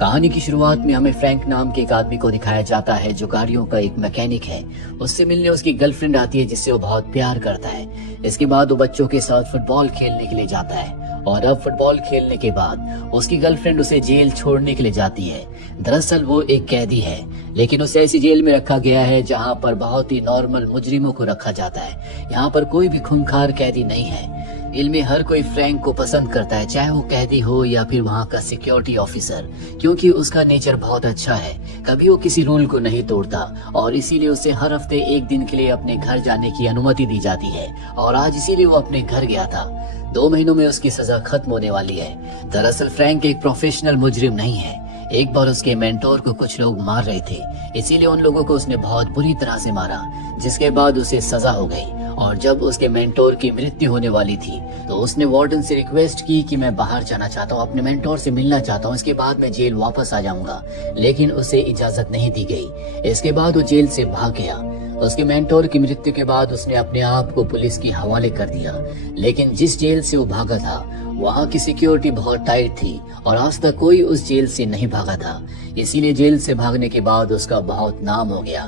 कहानी की शुरुआत में हमें फ्रैंक नाम के एक आदमी को दिखाया जाता है जो गाड़ियों का एक मैकेनिक है। उससे मिलने उसकी गर्लफ्रेंड आती है जिससे वो बहुत प्यार करता है। इसके बाद वो बच्चों के साथ फुटबॉल खेलने के लिए जाता है और अब फुटबॉल खेलने के बाद उसकी गर्लफ्रेंड उसे जेल छोड़ने के लिए जाती है। दरअसल वो एक कैदी है, लेकिन उसे ऐसी जेल में रखा गया है जहाँ पर बहुत ही नॉर्मल मुजरिमों को रखा जाता है। यहाँ पर कोई भी खूंखार कैदी नहीं है। जेल में हर कोई फ्रैंक को पसंद करता है, चाहे वो कैदी हो या फिर वहाँ का सिक्योरिटी ऑफिसर, क्योंकि उसका नेचर बहुत अच्छा है। कभी वो किसी रूल को नहीं तोड़ता और इसीलिए उसे हर हफ्ते एक दिन के लिए अपने घर जाने की अनुमति दी जाती है और आज इसीलिए वो अपने घर गया था। 2 महीनों में उसकी सजा खत्म होने वाली है। दरअसल फ्रैंक एक प्रोफेशनल मुजरिम नहीं है। एक बार उसके मेंटोर को कुछ लोग मार रहे थे, इसीलिए उन लोगों को उसने बहुत बुरी तरह से मारा, जिसके बाद उसे सजा हो गई। और जब उसके मेंटोर की मृत्यु होने वाली थी तो उसने वार्डन से रिक्वेस्ट की कि मैं बाहर जाना चाहता हूँ, अपने मेंटोर से मिलना चाहता हूँ, इसके बाद मैं जेल वापस आ जाऊंगा। लेकिन उसे इजाजत नहीं दी गई। इसके बाद वो जेल से भाग गया। उसके मेंटोर की मृत्यु के बाद उसने अपने आप को पुलिस के हवाले कर दिया। लेकिन जिस जेल से वो भागा था वहाँ की सिक्योरिटी बहुत टाइट थी और आज तक कोई उस जेल से नहीं भागा था। इसीलिए जेल से भागने के बाद उसका बहुत नाम हो गया।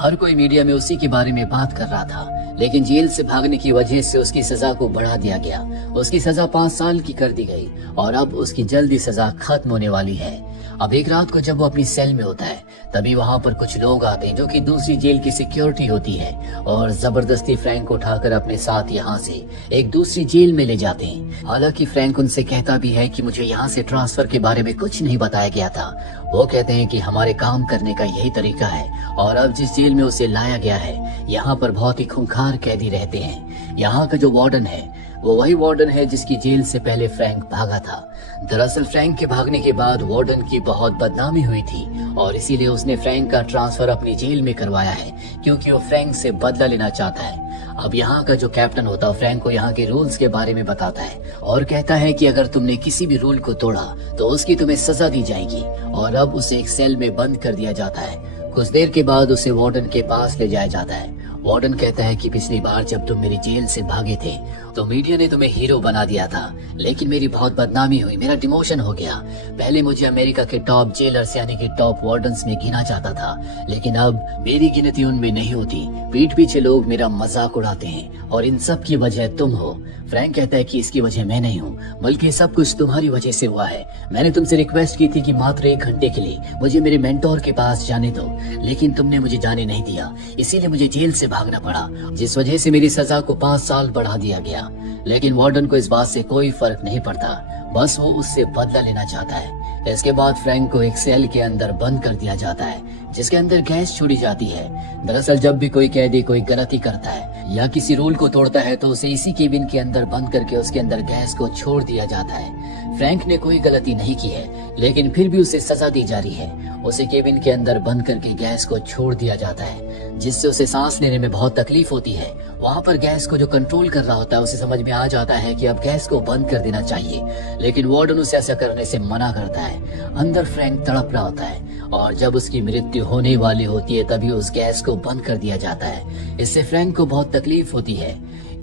हर कोई मीडिया में उसी के बारे में बात कर रहा था। लेकिन जेल से भागने की वजह से उसकी सजा को बढ़ा दिया गया। उसकी सजा 5 साल की कर दी गई और अब उसकी जल्दी सजा खत्म होने वाली है। अब एक रात को जब वो अपनी सेल में होता है तभी वहाँ पर कुछ लोग आते हैं जो कि दूसरी जेल की सिक्योरिटी होती है और जबरदस्ती फ्रैंक को उठाकर अपने साथ यहाँ से एक दूसरी जेल में ले जाते हैं। हालांकि फ्रैंक उनसे कहता भी है कि मुझे यहाँ से ट्रांसफर के बारे में कुछ नहीं बताया गया था। वो कहते हैं कि हमारे काम करने का यही तरीका है और अब जिस जेल में उसे लाया गया है यहाँ पर बहुत ही खूंखार कैदी रहते हैं। यहाँ का जो वार्डन है वो वही वार्डन है जिसकी जेल से पहले फ्रैंक भागा था। दरअसल फ्रैंक के भागने के बाद वार्डन की बहुत बदनामी हुई थी और इसीलिए उसने फ्रैंक का ट्रांसफर अपनी जेल में करवाया है, क्योंकि वो फ्रैंक से बदला लेना चाहता है। अब यहाँ का जो कैप्टन होता है फ्रैंक को यहाँ के रूल्स के बारे में बताता है और कहता है कि अगर तुमने किसी भी रूल को तोड़ा तो उसकी तुम्हें सजा दी जाएगी। और अब उसे एक सेल में बंद कर दिया जाता है। कुछ देर के बाद उसे वार्डन के पास ले जाया जाता है। वार्डन कहता है कि पिछली बार जब तुम मेरी जेल से भागे थे तो मीडिया ने तुम्हें हीरो बना दिया था, लेकिन मेरी बहुत बदनामी हुई, मेरा डिमोशन हो गया। पहले मुझे अमेरिका के टॉप जेलर्स यानी कि टॉप वार्डन्स में गिना जाता था, लेकिन अब मेरी गिनती उनमें नहीं होती। पीठ पीछे लोग मेरा मजाक उड़ाते हैं और इन सब की वजह तुम हो। फ्रैंक कहता है कि इसकी वजह मैं नहीं हूँ, बल्कि सब कुछ तुम्हारी वजह से हुआ है। मैंने तुमसे रिक्वेस्ट की थी कि मात्र 1 घंटे के लिए मुझे मेरे मेंटोर के पास जाने दो, लेकिन तुमने मुझे जाने नहीं दिया, इसीलिए मुझे जेल से भागना पड़ा, जिस वजह से मेरी सजा को 5 साल बढ़ा दिया गया। लेकिन वार्डन को इस बात से कोई फर्क नहीं पड़ता, बस वो उससे बदला लेना चाहता है। इसके बाद फ्रैंक को एक सेल के अंदर बंद कर दिया जाता है जिसके अंदर गैस छोड़ी जाती है। दरअसल जब भी कोई कैदी कोई गलती करता है या किसी रूल को तोड़ता है तो उसे इसी केबिन के अंदर बंद करके उसके अंदर गैस को छोड़ दिया जाता है। फ्रैंक ने कोई गलती नहीं की है, लेकिन फिर भी उसे सजा दी जा रही है। उसे केबिन के अंदर बंद करके गैस को छोड़ दिया जाता है, जिससे उसे सांस लेने में बहुत तकलीफ होती है। वहाँ पर गैस को जो कंट्रोल कर रहा होता है उसे समझ में आ जाता है कि अब गैस को बंद कर देना चाहिए, लेकिन वार्डन उसे ऐसा करने से मना करता है। अंदर फ्रैंक तड़प रहा होता है और जब उसकी मृत्यु होने वाली होती है तभी उस गैस को बंद कर दिया जाता है। इससे फ्रैंक को बहुत तकलीफ होती है।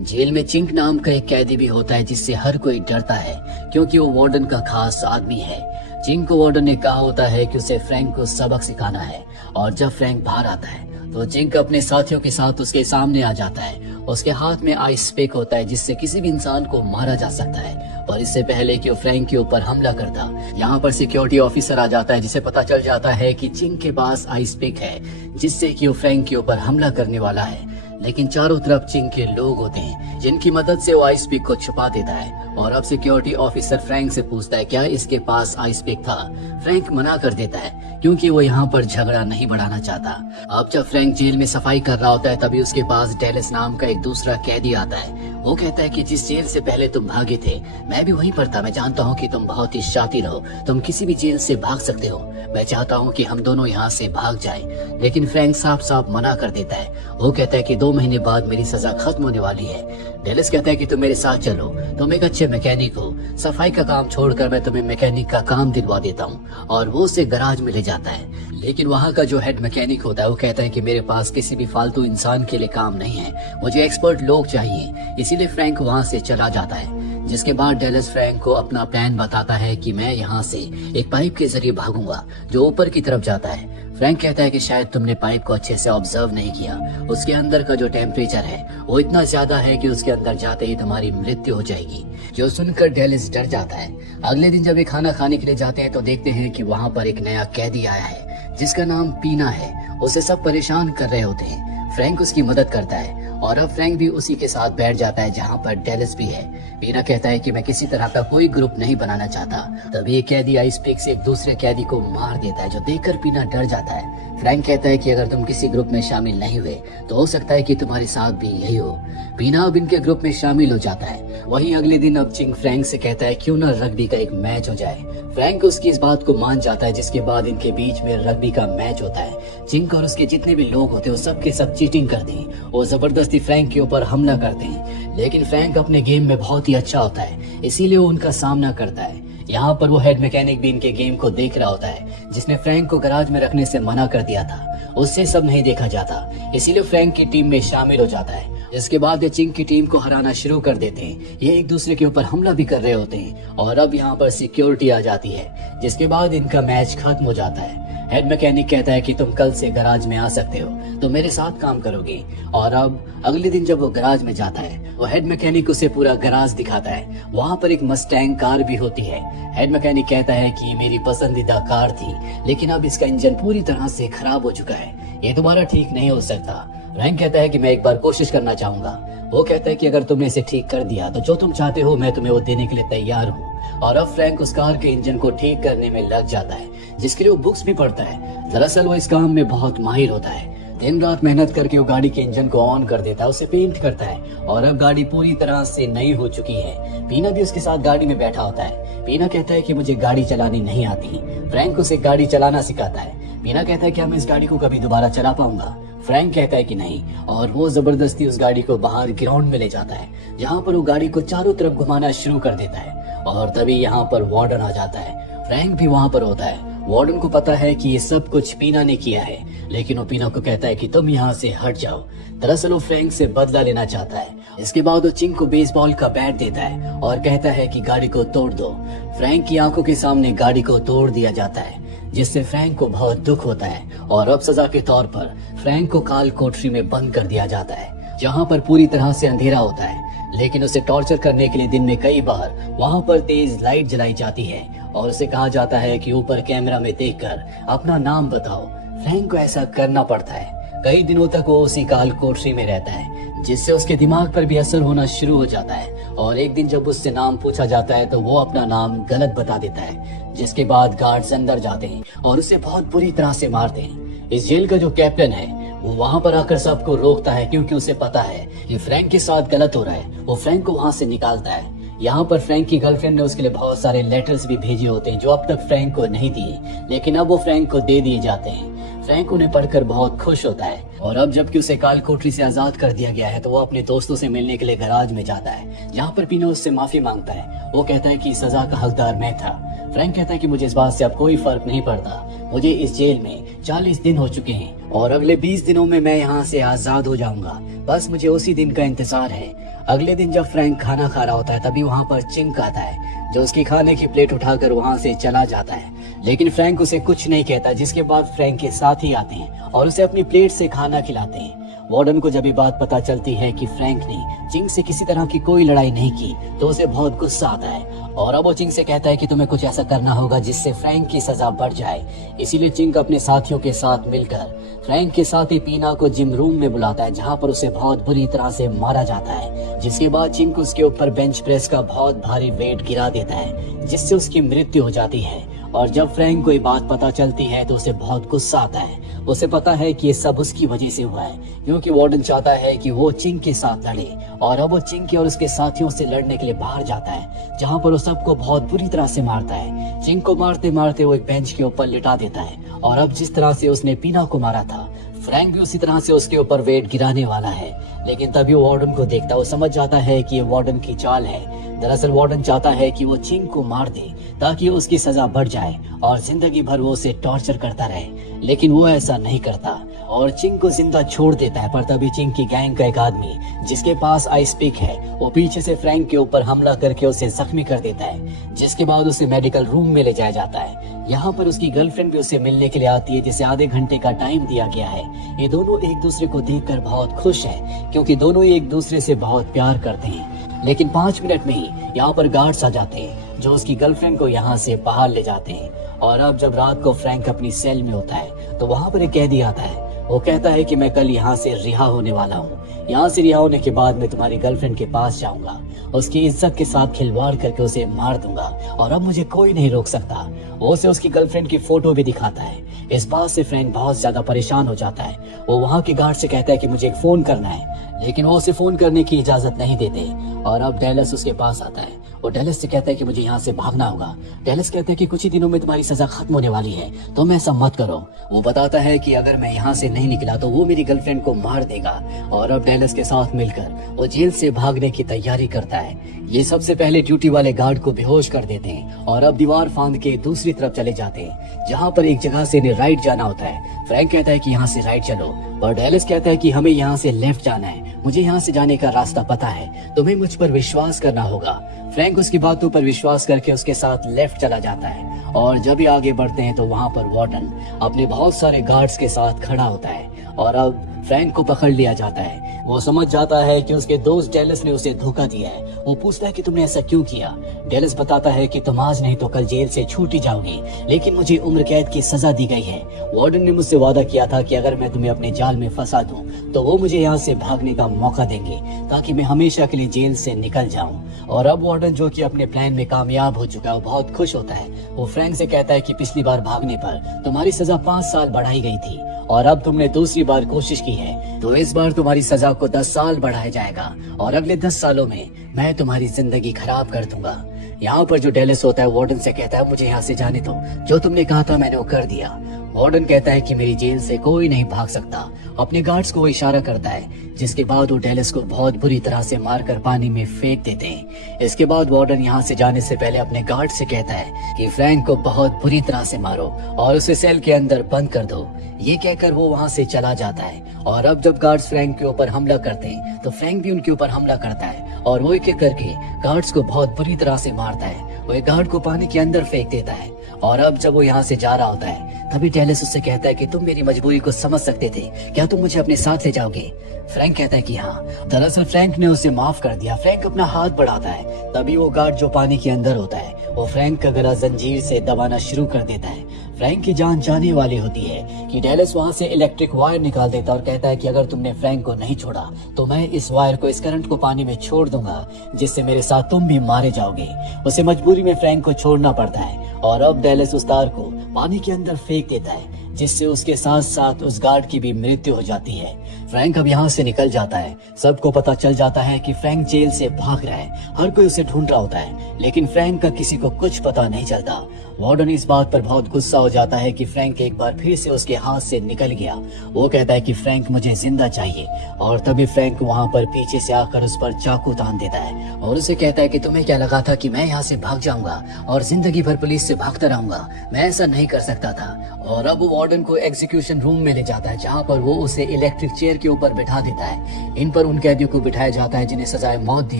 जेल में चिंक नाम का एक कैदी भी होता है जिससे हर कोई डरता है, क्योंकि वो वार्डन का खास आदमी है। चिंक को वार्डन ने कहा होता है कि उसे फ्रैंक को सबक सिखाना है और जब फ्रैंक बाहर आता है तो चिंक अपने साथियों के साथ उसके सामने आ जाता है। उसके हाथ में आइस पिक होता है जिससे किसी भी इंसान को मारा जा सकता है। और इससे पहले कि वो फ्रैंक के ऊपर हमला करता, यहाँ पर सिक्योरिटी ऑफिसर आ जाता है जिसे पता चल जाता है कि चिंक के पास आइस पिक है जिससे कि वो फ्रैंक के ऊपर हमला करने वाला है। लेकिन चारों तरफ चिंक के लोग होते हैं जिनकी मदद से वो आइस पिक को छुपा देता है। और अब सिक्योरिटी ऑफिसर फ्रैंक से पूछता है क्या इसके पास आइस पिक था। फ्रैंक मना कर देता है क्योंकि वो यहाँ पर झगड़ा नहीं बढ़ाना चाहता। अब जब फ्रैंक जेल में सफाई कर रहा होता है तभी उसके पास डेलिस नाम का एक दूसरा कैदी आता है। वो कहता है कि जिस जेल से पहले तुम भागे थे मैं भी वहीं पर था। मैं जानता हूँ कि तुम बहुत ही शातिर हो, तुम किसी भी जेल से भाग सकते हो। मैं चाहता हूँ कि हम दोनों यहाँ से भाग जाएं। लेकिन फ्रैंक साफ साफ मना कर देता है। वो कहता है कि 2 महीने बाद मेरी सजा खत्म होने वाली है। डेलिस कहता है कि तुम मेरे साथ चलो, तुम एक अच्छे मैकेनिक हो, सफाई का काम छोड़कर मैं तुम्हें मैकेनिक का काम दिलवा देता हूँ। और वो उसे गराज में ले जाता है। लेकिन वहाँ का जो हेड मैकेनिक होता है वो कहता है कि मेरे पास किसी भी फालतू इंसान के लिए काम नहीं है, मुझे एक्सपर्ट लोग चाहिए। इसीलिए फ्रैंक वहाँ से चला जाता है। जिसके बाद डेलस फ्रैंक को अपना प्लान बताता है कि मैं यहाँ से एक पाइप के जरिए भागूंगा जो ऊपर की तरफ जाता है। फ्रैंक कहता है कि शायद तुमने पाइप को अच्छे से ऑब्जर्व नहीं किया। उसके अंदर का जो टेम्परेचर है वो इतना ज्यादा है कि उसके अंदर जाते ही तुम्हारी मृत्यु हो जाएगी। जो सुनकर डेलिस डर जाता है। अगले दिन जब ये खाना खाने के लिए जाते हैं तो देखते हैं कि वहाँ पर एक नया कैदी आया है जिसका नाम पीना है। उसे सब परेशान कर रहे होते हैं। फ्रैंक उसकी मदद करता है और अब फ्रैंक भी उसी के साथ बैठ जाता है जहाँ पर डेलिस भी है। पीना कहता है कि मैं किसी तरह का कोई ग्रुप नहीं बनाना चाहता। तभी एक कैदी आइस पिक से एक दूसरे कैदी को मार देता है जो देखकर पीना डर जाता है। फ्रैंक कहता है कि अगर तुम किसी ग्रुप में शामिल नहीं हुए तो हो सकता है कि तुम्हारे साथ भी यही हो। पीना अब इनके ग्रुप में शामिल हो जाता है। वहीं अगले दिन अब चिंग फ्रैंक से कहता है क्यों ना रग्बी का एक मैच हो जाए। फ्रैंक उसकी इस बात को मान जाता है जिसके बाद इनके बीच में रग्बी का मैच होता है। चिंग और उसके जितने भी लोग होते हैं वो सब के सब चीटिंग करते हैं। वो जबरदस्ती फ्रैंक के ऊपर हमला करते हैं, लेकिन फ्रैंक अपने गेम में बहुत ही अच्छा होता है इसीलिए वो उनका सामना करता है। यहाँ पर वो हेड मैकेनिक भी इनके गेम को देख रहा होता है जिसने फ्रैंक को गराज में रखने से मना कर दिया था। उससे सब नहीं देखा जाता इसीलिए फ्रैंक की टीम में शामिल हो जाता है। इसके बाद ये चिंग की टीम को हराना शुरू कर देते हैं। ये एक दूसरे के ऊपर हमला भी कर रहे होते हैं और अब यहाँ पर सिक्योरिटी आ जाती है जिसके बाद इनका मैच खत्म हो जाता है। हेड मैकेनिक कहता है कि तुम कल से गराज में आ सकते हो, तो मेरे साथ काम करोगे। और अब अगले दिन जब वो गराज में जाता है वो हेड मैकेनिक उसे पूरा गराज दिखाता है। वहाँ पर एक मस्टैंग कार भी होती है। हेड मैकेनिक कहता है कि ये मेरी पसंदीदा कार थी लेकिन अब इसका इंजन पूरी तरह से खराब हो चुका है, ये दोबारा ठीक नहीं हो सकता। फ्रैंक कहता है कि मैं एक बार कोशिश करना चाहूंगा। वो कहता है कि अगर तुमने इसे ठीक कर दिया तो जो तुम चाहते हो मैं तुम्हें वो देने के लिए तैयार हूँ। और अब फ्रैंक उस कार के इंजन को ठीक करने में लग जाता है जिसके लिए वो बुक्स भी पढ़ता है। दरअसल वो इस काम में बहुत माहिर होता है। दिन रात मेहनत करके वो गाड़ी के इंजन को ऑन कर देता है, उसे पेंट करता है और अब गाड़ी पूरी तरह से नई हो चुकी है। पीना भी उसके साथ गाड़ी में बैठा होता है। पीना कहता है कि मुझे गाड़ी चलानी नहीं आती। फ्रैंक उसे गाड़ी चलाना सिखाता है। पीना कहता है कि मैं इस गाड़ी को कभी दोबारा चला पाऊंगा। फ्रैंक कहता है कि नहीं और वो जबरदस्ती उस गाड़ी को बाहर ग्राउंड में ले जाता है जहाँ पर वो गाड़ी को चारों तरफ घुमाना शुरू कर देता है। और तभी यहाँ पर वार्डन आ जाता है। फ्रैंक भी वहाँ पर होता है। वार्डन को पता है कि ये सब कुछ पीना ने किया है, लेकिन वो पीना को कहता है कि तुम यहाँ से हट जाओ। दरअसल वो फ्रैंक से बदला लेना चाहता है। इसके बाद वो चिंग को बेसबॉल का बैट देता है और कहता है कि गाड़ी को तोड़ दो। फ्रैंक की आंखों के सामने गाड़ी को तोड़ दिया जाता है जिससे फ्रैंक को बहुत दुख होता है और अब सजा के तौर पर फ्रैंक को काल कोठरी में बंद कर दिया जाता है जहाँ पर पूरी तरह से अंधेरा होता है। लेकिन उसे टॉर्चर करने के लिए दिन में कई बार वहाँ पर तेज लाइट जलाई जाती है और उसे कहा जाता है कि ऊपर कैमरा में देखकर अपना नाम बताओ। फ्रैंक को ऐसा करना पड़ता है। कई दिनों तक वो उसी काल कोठरी में रहता है जिससे उसके दिमाग पर भी असर होना शुरू हो जाता है। और एक दिन जब उससे नाम पूछा जाता है तो वो अपना नाम गलत बता देता है, जिसके बाद गार्ड्स अंदर जाते हैं और उसे बहुत बुरी तरह से मारते हैं। इस जेल का जो कैप्टन है वो वहाँ पर आकर सबको रोकता है क्योंकि उसे पता है कि फ्रैंक के साथ गलत हो रहा है। वो फ्रैंक को वहाँ से निकालता है। यहाँ पर फ्रैंक की गर्लफ्रेंड ने उसके लिए बहुत सारे लेटर्स भी भेजे होते हैं जो अब तक फ्रैंक को नहीं दिए, लेकिन अब वो फ्रैंक को दे दिए जाते हैं। फ्रैंक उन्हें पढ़कर बहुत खुश होता है और अब जबकि उसे काल कोठरी से आजाद कर दिया गया है तो वो अपने दोस्तों से मिलने के लिए गराज में जाता है जहाँ पर पीनो उससे माफी मांगता है। वो कहता है कि सजा का हकदार मैं था। फ्रैंक कहता है कि मुझे इस बात से अब कोई फर्क नहीं पड़ता। मुझे इस जेल में 40 दिन हो चुके हैं और अगले 20 दिनों में मैं यहाँ से आजाद हो जाऊंगा। बस मुझे उसी दिन का इंतजार है। अगले दिन जब फ्रैंक खाना खा रहा होता है तभी वहाँ पर चिंग आता है जो उसकी खाने की प्लेट उठाकर वहाँ से चला जाता है, लेकिन फ्रैंक उसे कुछ नहीं कहता। जिसके बाद फ्रैंक के साथ ही आते हैं और उसे अपनी प्लेट से खाना खिलाते हैं। वार्डन को जब ये बात पता चलती है कि फ्रैंक ने चिंग से किसी तरह की कोई लड़ाई नहीं की तो उसे बहुत गुस्सा आता है और अब वो चिंग से कहता है कि तुम्हें कुछ ऐसा करना होगा जिससे फ्रैंक की सजा बढ़ जाए। इसीलिए चिंग अपने साथियों के साथ मिलकर फ्रैंक के साथ ही पीना को जिम रूम में बुलाता है जहाँ पर उसे बहुत बुरी तरह से मारा जाता है। जिसके बाद चिंग उसके ऊपर बेंच प्रेस का बहुत भारी वेट गिरा देता है जिससे उसकी मृत्यु हो जाती है। और जब फ्रैंक को ये बात पता चलती है तो उसे बहुत गुस्सा आता है। उसे पता है कि ये सब उसकी वजह से हुआ है क्योंकि वार्डन चाहता है कि वो चिंग के साथ लड़े और अब वो चिंग के और उसके साथियों से लड़ने के लिए बाहर जाता है जहाँ पर वो सबको बहुत बुरी तरह से मारता है। चिंग को मारते मारते वो एक बेंच के ऊपर लिटा देता है और अब जिस तरह से उसने पीना को मारा था फ्रैंक भी उसी तरह से उसके ऊपर वेट गिराने वाला है। लेकिन तभी वो वार्डन को देखता है। वो समझ जाता है कि ये वार्डन की चाल है। दरअसल वार्डन चाहता है कि वो चिंग को मार दे ताकि उसकी सजा बढ़ जाए और जिंदगी भर वो उसे टॉर्चर करता रहे, लेकिन वो ऐसा नहीं करता। और चिंग को जिंदा छोड़ देता है। पर तभी चिंग की गैंग का एक आदमी जिसके पास आइस पिक है वो पीछे से फ्रैंक के ऊपर हमला करके उसे जख्मी कर देता है, जिसके बाद उसे मेडिकल रूम में ले जाया जाता है। यहाँ पर उसकी गर्लफ्रेंड भी उसे मिलने के लिए आती है, जिसे आधे घंटे का टाइम दिया गया है। ये दोनों एक दूसरे को देखकर बहुत खुश हैं, क्योंकि दोनों ही एक दूसरे से बहुत प्यार करते हैं। लेकिन 5 मिनट में ही यहाँ पर गार्ड्स आ जाते हैं जो उसकी गर्लफ्रेंड को यहाँ से बाहर ले जाते हैं। और अब जब रात को फ्रैंक अपनी सेल में होता है तो वहाँ पर एक कैदी आता है। वो कहता है कि मैं कल यहाँ से रिहा होने वाला हूँ। यहाँ से रिहा होने के बाद मैं तुम्हारी गर्लफ्रेंड के पास जाऊंगा, उसकी इज्जत के साथ खिलवाड़ करके उसे मार दूंगा और अब मुझे कोई नहीं रोक सकता। वो उसे उसकी गर्लफ्रेंड की फोटो भी दिखाता है। इस बात से फ्रैंक बहुत ज्यादा परेशान हो जाता है। वो वहाँ के गार्ड से कहता है कि मुझे एक फोन करना है, लेकिन वो उसे फोन करने की इजाजत नहीं देते। और अब डेलस उसके पास आता है। वो डेलस से कहता है कि मुझे यहाँ से भागना होगा। डेलस कहता है कि कुछ ही दिनों में तुम्हारी सजा खत्म होने वाली है, तुम ऐसा मत करो। वो बताता है कि अगर मैं यहाँ से नहीं निकला तो वो मेरी गर्लफ्रेंड को मार देगा। और अब डेलस के साथ मिलकर वो जेल से भागने की तैयारी करता है। ये सबसे पहले ड्यूटी वाले गार्ड को बेहोश कर देते हैं और अब दीवार फांद के दूसरी तरफ चले जाते हैं, जहाँ पर एक जगह से इन्हें राइट जाना होता है। फ्रैंक कहता है कि यहाँ से राइट चलो, और डेलस कहता है कि हमें यहाँ से लेफ्ट जाना है, मुझे यहाँ से जाने का रास्ता पता है, तुम्हें मुझ पर विश्वास करना होगा। फ्रैंक उसकी बातों पर विश्वास करके उसके साथ लेफ्ट चला जाता है। और जब भी आगे बढ़ते हैं तो वहाँ पर वार्डन अपने बहुत सारे गार्ड्स के साथ खड़ा होता है और अब फ्रैंक को पकड़ लिया जाता है। वो समझ जाता है कि उसके दोस्त डेलस ने उसे धोखा दिया है। वो पूछता है कि तुमने ऐसा क्यों किया। डेलस बताता है कि तुम आज नहीं तो कल जेल से छूट ही जाओगी, लेकिन मुझे उम्र कैद की सजा दी गई है। वार्डन ने मुझसे वादा किया था कि अगर मैं तुम्हें अपने जाल में फंसा दूं तो वो मुझे यहाँ से भागने का मौका देंगे ताकि मैं हमेशा के लिए जेल से निकल जाऊं। और अब वार्डन, जो कि अपने प्लान में कामयाब हो चुका है, वो बहुत खुश होता है। वो फ्रैंक से कहता है कि पिछली बार भागने पर तुम्हारी सजा 5 साल बढ़ाई गई थी और अब तुमने दूसरी बार कोशिश की है तो इस बार तुम्हारी सजा को 10 साल बढ़ाया जाएगा और अगले 10 सालों में मैं तुम्हारी जिंदगी खराब कर दूंगा। यहाँ पर जो डेलस होता है वार्डन से कहता है मुझे यहाँ से जाने दो, जो तुमने कहा था मैंने वो कर दिया। वार्डन कहता है कि मेरी जेल से कोई नहीं भाग सकता। अपने गार्ड्स को वो इशारा करता है, जिसके बाद वो डेलस को बहुत बुरी तरह से मारकर पानी में फेंक देते हैं। इसके बाद वार्डन यहाँ से जाने से पहले अपने गार्ड से कहता है कि फ्रैंक को बहुत बुरी तरह से मारो और उसे सेल के अंदर बंद कर दो। ये कहकर वो वहाँ से चला जाता है। और अब जब गार्ड्स फ्रैंक के ऊपर हमला करते हैं तो फ्रैंक भी उनके ऊपर हमला करता है और वो एक एक करके गार्ड्स को बहुत बुरी तरह से मारता है। वो एक गार्ड को पानी के अंदर फेंक देता है। और अब जब वो यहाँ से जा रहा होता है तभी डेलस उससे कहता है कि तुम मेरी मजबूरी को समझ सकते थे, क्या तुम मुझे अपने साथ ले जाओगे। फ्रैंक कहता है कि हाँ। दरअसल फ्रैंक ने उसे माफ कर दिया। फ्रैंक अपना हाथ बढ़ाता है, तभी वो गार्ड जो पानी के अंदर होता है वो फ्रैंक का गला जंजीर से दबाना शुरू कर देता है। फ्रैंक की जान जाने वाली होती है कि डेलस वहाँ से इलेक्ट्रिक वायर निकाल देता है और कहता है कि अगर तुमने फ्रैंक को नहीं छोड़ा तो मैं इस वायर को, इस करंट को पानी में छोड़ दूंगा, जिससे मेरे साथ तुम भी मारे जाओगे। उसे मजबूरी में फ्रैंक को छोड़ना पड़ता है और अब डेलस उस तार को पानी के अंदर फेंक देता है, जिससे उसके साथ साथ उस गार्ड की भी मृत्यु हो जाती है। फ्रैंक अब यहाँ से निकल जाता है। सबको पता चल जाता है कि फ्रैंक जेल से भाग रहा है। हर कोई उसे ढूंढ रहा होता है, लेकिन फ्रैंक का किसी को कुछ पता नहीं चलता। वार्डन इस बात पर बहुत गुस्सा हो जाता है कि फ्रैंक एक बार फिर से उसके हाथ से निकल गया। वो कहता है कि फ्रैंक मुझे जिंदा चाहिए और तभी फ्रैंक वहाँ पर पीछे से आकर उस पर चाकू तान देता है और उसे कहता है कि तुम्हें क्या लगा था कि मैं यहाँ से भाग जाऊंगा और जिंदगी भर पुलिस से भागता रहूंगा। मैं ऐसा नहीं कर सकता था। और अब वो वार्डन को एग्जीक्यूशन रूम में ले जाता है, जहाँ पर वो उसे इलेक्ट्रिक चेयर के ऊपर बिठा देता है। इन पर उन कैदियों को बिठाया जाता है जिन्हें सजाए मौत दी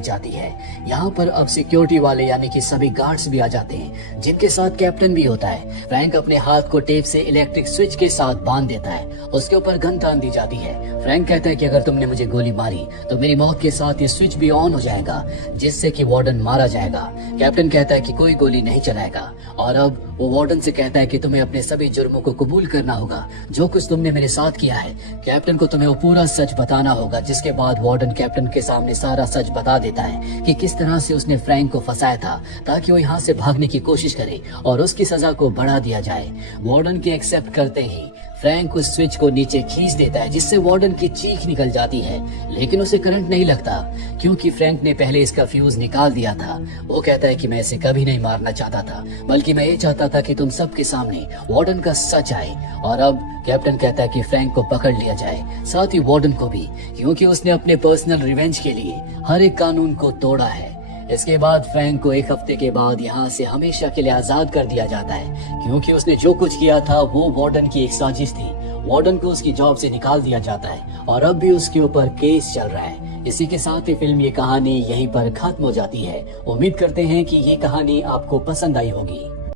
जाती है। यहाँ पर अब सिक्योरिटी वाले यानी कि सभी गार्ड्स भी आ जाते हैं, जिनके साथ कैप्टन भी होता है। फ्रैंक अपने हाथ को टेप से इलेक्ट्रिक स्विच के साथ बांध देता है। उसके ऊपर गन तान दी जाती है। फ्रैंक कहता है कि अगर तुमने मुझे गोली मारी तो मेरी मौत के साथ ये स्विच भी ऑन हो जाएगा, जिससे कि वार्डन मारा जाएगा। कैप्टन कहता है कि कोई गोली नहीं चलाएगा। और अब वो वार्डन से कहता है कि तुम्हें अपने सभी जुर्मों को कबूल करना होगा, जो कुछ तुमने मेरे साथ किया है। कैप्टन को तुम्हें वो पूरा सच बताना होगा, जिसके बाद वार्डन कैप्टन के सामने सारा सच बता देता है कि किस तरह से उसने फ्रैंक को फंसाया था ताकि वो यहाँ से भागने की कोशिश करे और उसकी सजा को बढ़ा दिया जाए। वार्डन के एक्सेप्ट करते ही फ्रैंक उस स्विच को नीचे खींच देता है, जिससे वार्डन की चीख निकल जाती है, लेकिन उसे करंट नहीं लगता क्योंकि फ्रैंक ने पहले इसका फ्यूज निकाल दिया था। वो कहता है कि मैं इसे कभी नहीं मारना चाहता था, बल्कि मैं ये चाहता था कि तुम सबके सामने वार्डन का सच आए। और अब कैप्टन कहता है कि फ्रैंक को पकड़ लिया जाए, साथ ही वार्डन को भी, क्योंकि उसने अपने पर्सनल रिवेंज के लिए हर एक कानून को तोड़ा है। इसके बाद फ्रैंक को एक हफ्ते के बाद यहाँ से हमेशा के लिए आजाद कर दिया जाता है, क्योंकि उसने जो कुछ किया था वो वार्डन की एक साजिश थी। वार्डन को उसकी जॉब से निकाल दिया जाता है और अब भी उसके ऊपर केस चल रहा है। इसी के साथ ही फिल्म ये कहानी यहीं पर खत्म हो जाती है। उम्मीद करते हैं कि ये कहानी आपको पसंद आई होगी।